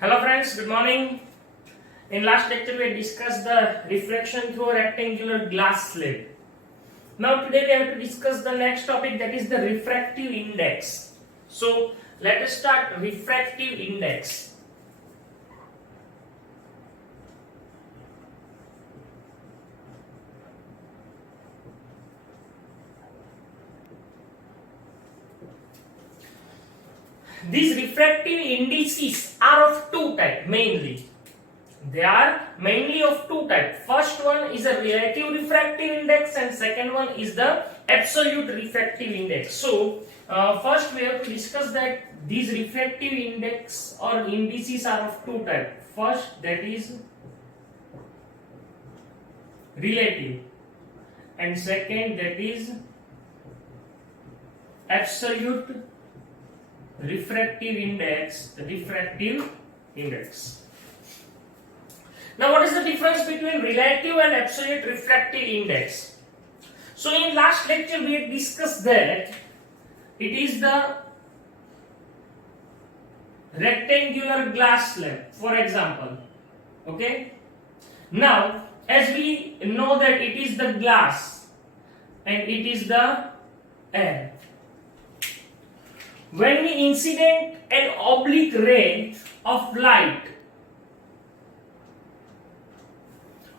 Hello friends, good morning. In last lecture we discussed the reflection through a rectangular glass slab. Now today we have to discuss the next topic, that is the refractive index. So let us start refractive index. These refractive indices are of two types mainly. They are mainly of two types. First one is a relative refractive index and second one is the absolute refractive index. So first we have to discuss that these refractive index or indices are of two types. First, that is relative, and second, that is absolute refractive index. Now what is the difference between relative and absolute refractive index? So in last lecture we had discussed that it is the rectangular glass slab, for example. Okay, now as we know that it is the glass and it is the air, when we incident an oblique ray of light,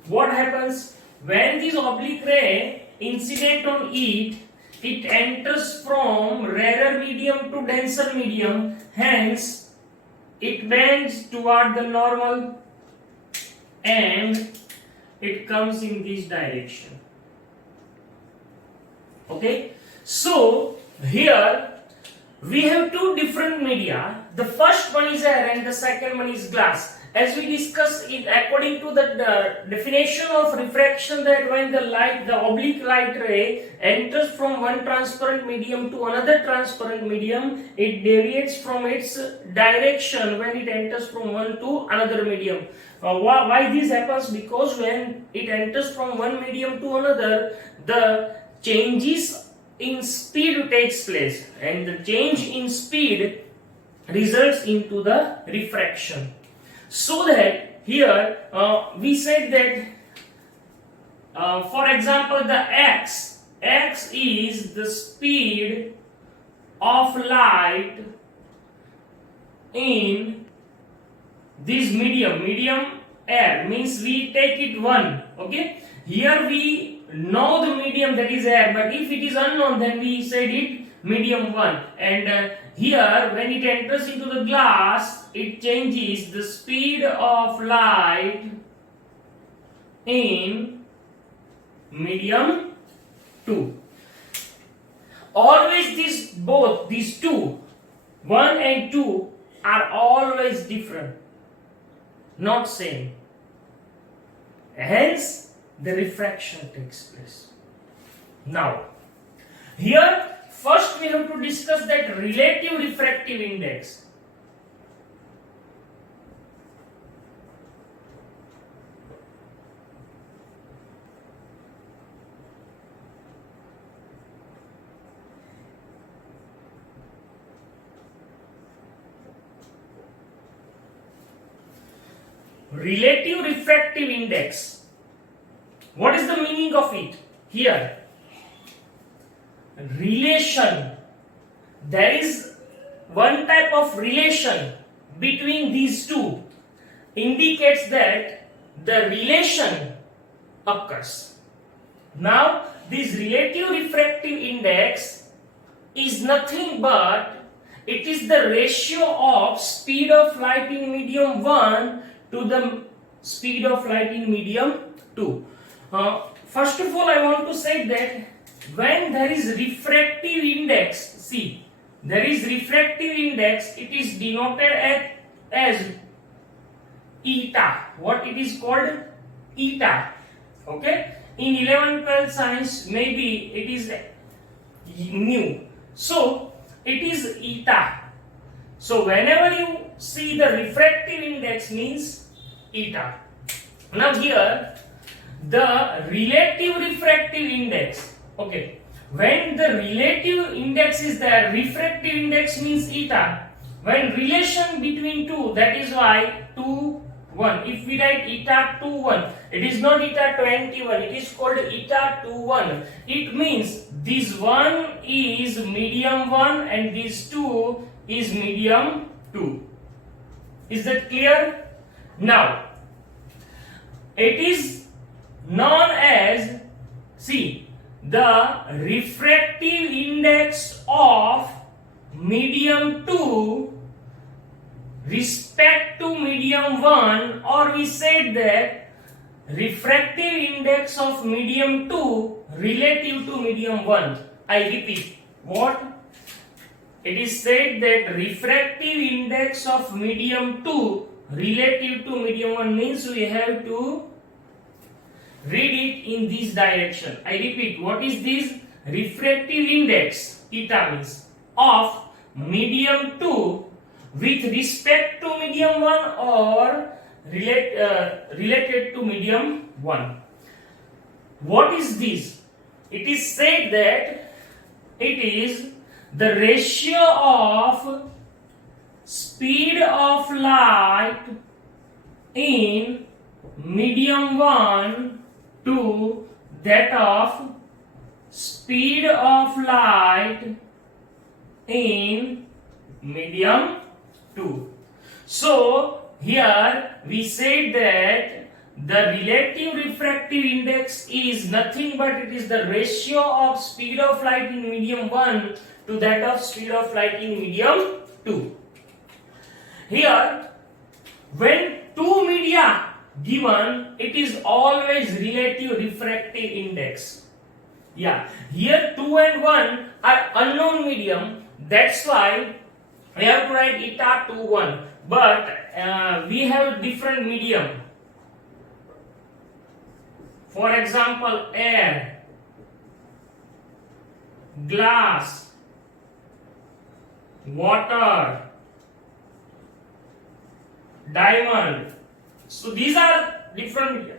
what happens? When this oblique ray incident on it, it enters from rarer medium to denser medium, hence it bends toward the normal and it comes in this direction. Okay, so here we have two different media. The first one is air and the second one is glass. As we discussed, according to the definition of refraction, that when the oblique light ray enters from one transparent medium to another transparent medium, it deviates from its direction when it enters from one to another medium. Why this happens? Because when it enters from one medium to another, the changes in speed takes place, and the change in speed results into the refraction. So that here we said that for example the x is the speed of light in this medium air, means we take it 1. Okay, here we know the medium, that is air, but if it is unknown then we said it medium 1, and here when it enters into the glass, it changes the speed of light in medium 2. Always these two, 1 and 2, are always different, not same, hence the refraction takes place. Now here first we have to discuss that relative refractive index. Relative refractive index. What is the meaning of it? Here, relation. There is one type of relation between these two, indicates that the relation occurs. Now, this relative refractive index is nothing but it is the ratio of speed of light in medium 1 to the speed of light in medium 2. First of all, I want to say that when there is refractive index, see, there is refractive index, it is denoted as eta. What it is called? Eta. Okay, in 11-12 science maybe it is mu, so it is eta. So whenever you see the refractive index means eta. Now here the relative refractive index. Okay, when the relative index is there, refractive index means eta. when relation between two, that is why 2 1. If we write eta 2 1, it is not eta 21, it is called eta 2 1. It means this one is medium 1 and this 2 is medium 2. Is that clear? Now it is known as, see, the refractive index of medium 2 respect to medium 1, or we said that refractive index of medium 2 relative to medium 1. I repeat, what? It is said that refractive index of medium 2 relative to medium 1 means we have to read it in this direction. I repeat, what is this? Refractive index, eta means, of medium 2 with respect to medium 1 or related to medium 1. What is this? It is said that it is the ratio of speed of light in medium 1 to that of speed of light in medium 2. So here we said that the relative refractive index is nothing but it is the ratio of speed of light in medium 1 to that of speed of light in medium 2. Here, when two media given, it is always relative refractive index. Yeah, here 2 and 1 are unknown medium, that's why we have to write eta 2 1, but we have different medium. For example, air, glass, water, diamond. So these are different media.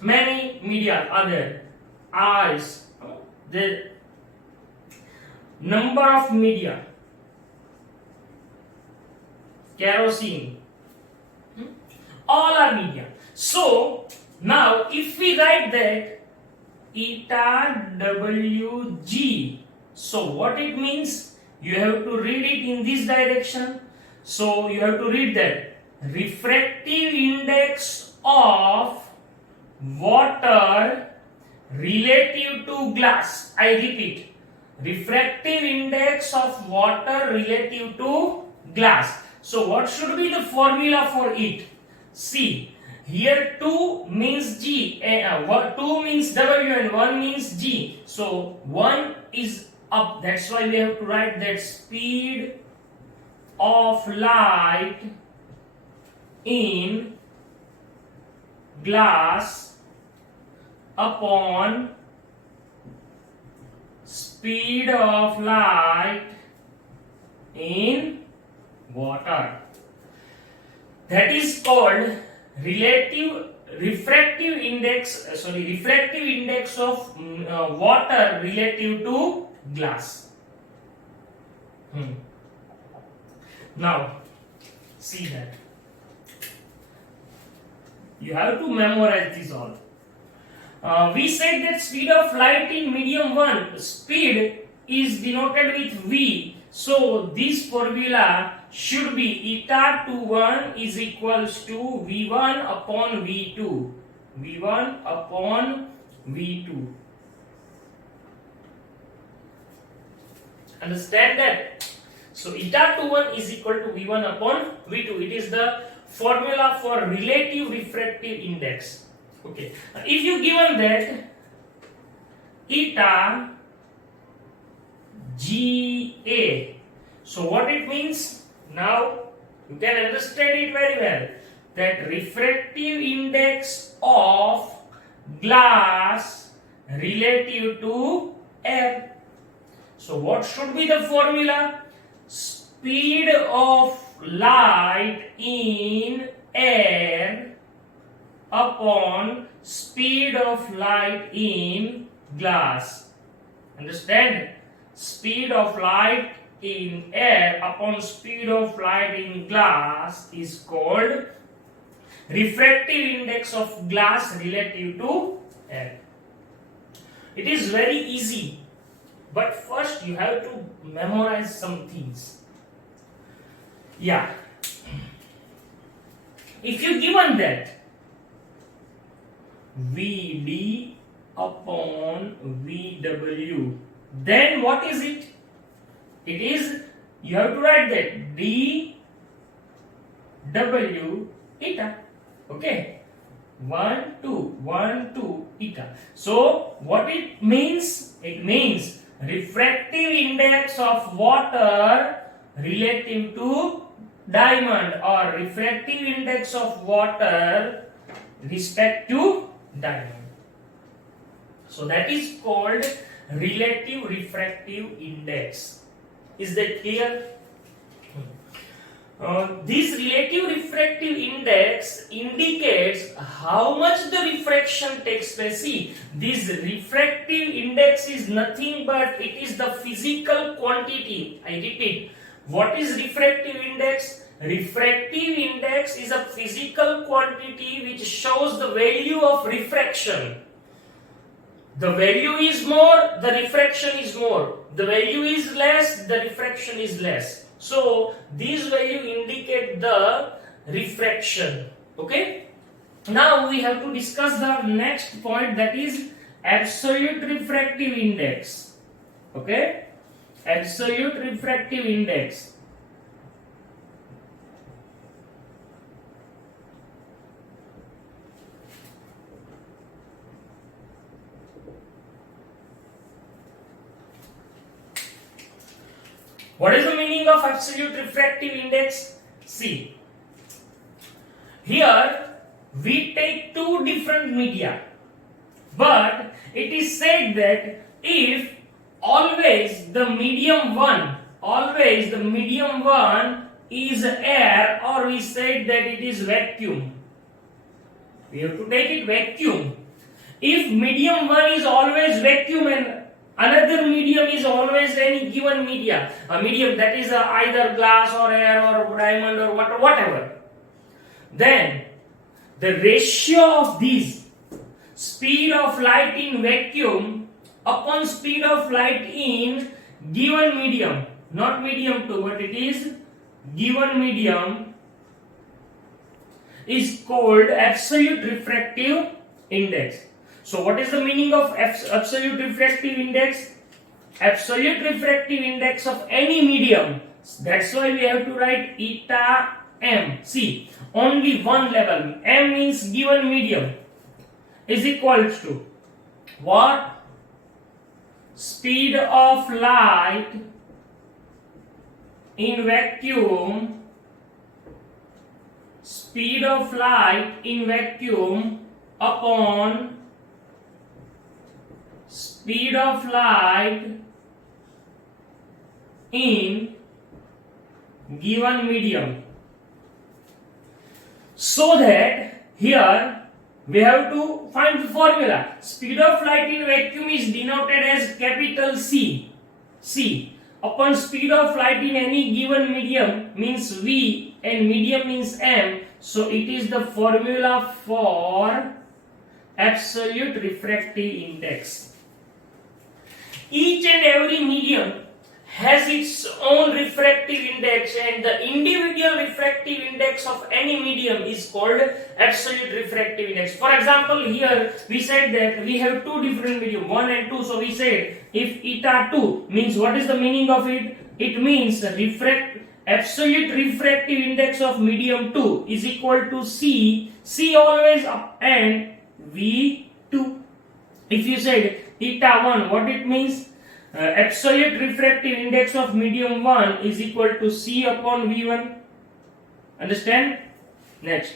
Many media are there. Ice, the number of media, kerosene, all are media. So now if we write that eta Wg, so what it means, you have to read it in this direction. So you have to read that refractive index of water relative to glass. I repeat, refractive index of water relative to glass. So what should be the formula for it? See, here 2 means G, 2 means W and 1 means G. So 1 is up, that's why we have to write that speed of light in glass upon speed of light in water. That is called refractive index of water relative to glass. Now see that you have to memorize this all. We said that speed of light in medium 1, speed is denoted with V. So this formula should be eta 2 1 is equals to V1 upon V2. V1 upon V2. Understand that? So eta 2 1 is equal to V1 upon V2. It is the formula for relative refractive index. Okay. If you given that eta GA, so what it means? Now you can understand it very well. That refractive index of glass relative to air. So what should be the formula? Speed of light in air upon speed of light in glass. Understand? Speed of light in air upon speed of light in glass is called refractive index of glass relative to air. It is very easy, but first you have to memorize some things. Yeah. If you given that Vd upon Vw, then what is it? It is, you have to write that dw eta. Okay, 1 2 eta. So what it means? It means refractive index of water relative to diamond, or refractive index of water respect to diamond. So that is called relative refractive index. Is that clear? This relative refractive index indicates how much the refraction takes place. See, this refractive index is nothing but it is the physical quantity. I repeat, what is refractive index? Refractive index is a physical quantity which shows the value of refraction. The value is more, the refraction is more. The value is less, the refraction is less. So these value indicate the refraction. Okay. Now we have to discuss the next point, that is absolute refractive index. Okay. Absolute refractive index. What is the meaning of absolute refractive index? See, here we take two different media, but it is said that if always the medium one is air, or we said that it is vacuum, we have to take it vacuum. If medium one is always vacuum and another medium is always any given media, a medium that is either glass or air or diamond or whatever, then the ratio of these, speed of light in vacuum upon speed of light in given medium, not medium 2, but it is given medium, is called absolute refractive index. So what is the meaning of absolute refractive index? Absolute refractive index of any medium. That's why we have to write eta m. See, only one level. M means given medium is equal to what? Speed of light in vacuum. Speed of light in vacuum upon speed of light in given medium. So that here we have to find the formula. Speed of light in vacuum is denoted as capital C. C upon speed of light in any given medium means V and medium means M. So it is the formula for absolute refractive index. Each and every medium has its own refractive index, and the individual refractive index of any medium is called absolute refractive index. For example, here we said that we have two different medium, 1 and 2. So we said if eta 2 means, what is the meaning of it? It means absolute refractive index of medium 2 is equal to C always up and V2. If you said eta 1, what it means? Absolute refractive index of medium 1 is equal to C upon V1. Understand? Next,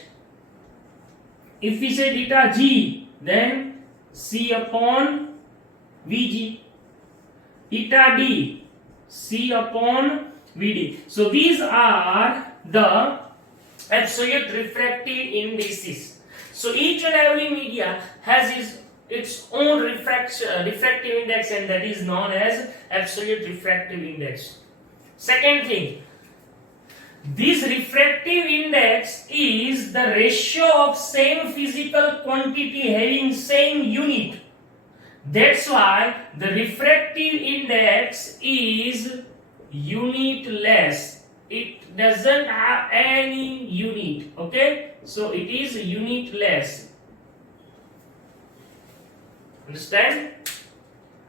if we say eta G, then C upon Vg. Eta D, C upon Vd. So these are the absolute refractive indices. So each and every media has its own refractive index, and that is known as absolute refractive index. Second thing, this refractive index is the ratio of same physical quantity having same unit. That's why the refractive index is unitless. It doesn't have any unit. Okay, so it is unitless. Understand?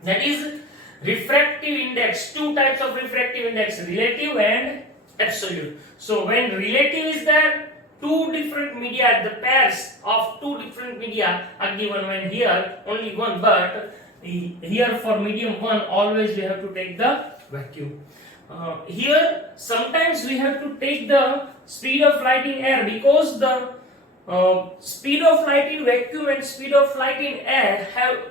That is refractive index. Two types of refractive index: relative and absolute. So when relative is there, two different media, the pairs of two different media are given. When here only one, but here for medium one always we have to take the vacuum. Here sometimes we have to take the speed of light in air, because the speed of light in vacuum and speed of light in air have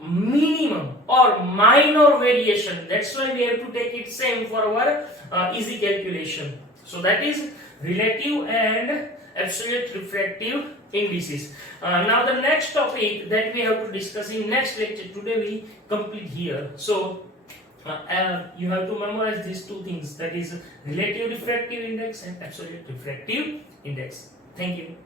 minimum or minor variation. That's why we have to take it same for our easy calculation. So that is relative and absolute refractive indices. Now the next topic that we have to discuss in next lecture, today we complete here. So you have to memorize these two things, that is relative refractive index and absolute refractive index. Thank you.